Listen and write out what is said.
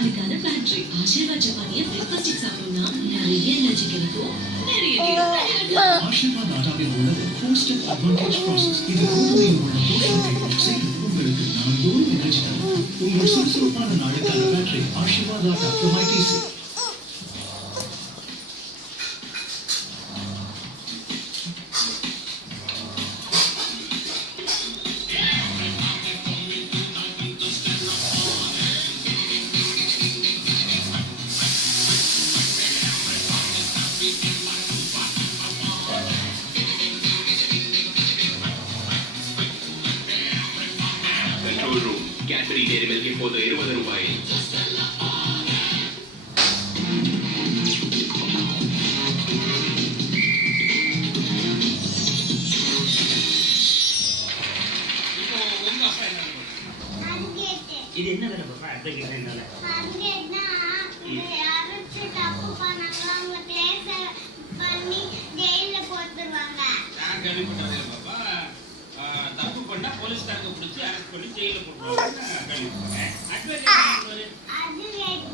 நாளுக்கான பேட்டரி. ஆசீர்வாத் சப்பாத்தியை பிரேக்ஃபாஸ்ட்டுக்கு சாப்பிட்டோம்னா நிறைய எனர்ஜி கிடைக்கும், நிறைய நேரம். ஆசீர்வாத் ஆட்டாவில் உள்ளது ஹோஸ்டட் அட்வான்டேஜ் ப்ராசஸ். இது கோதுமையில் உள்ள போஷணத்தை செய்து உங்களுக்கு நாள்தோறும் எனர்ஜி தரும். உங்கள் சுறுசுறுப்பான நாளுக்கான battery Aashirvaad atta from ITC. Control room Cadbury dairy milk இப்போது 20 ரூபாயில். இது என்ன வேலை பாப்பா? அட்வொகேட் என்னல? அட்வொகேட்னா இது யாராச்சு தப்பு பண்ணாங்களா அவங்க கேஸ் பண்ணி ஜெயில்ல போட்டுருவாங்க. நான் கேள்விப்பட்டதே பாப்பா. தப்பு பண்ணா போலீஸ்காரங்க பிடிச்சி அரெஸ்ட் பண்ணி ஜெயில போட்டுருவாங்க. கேள்விப்பட்டேன். Advocate advocate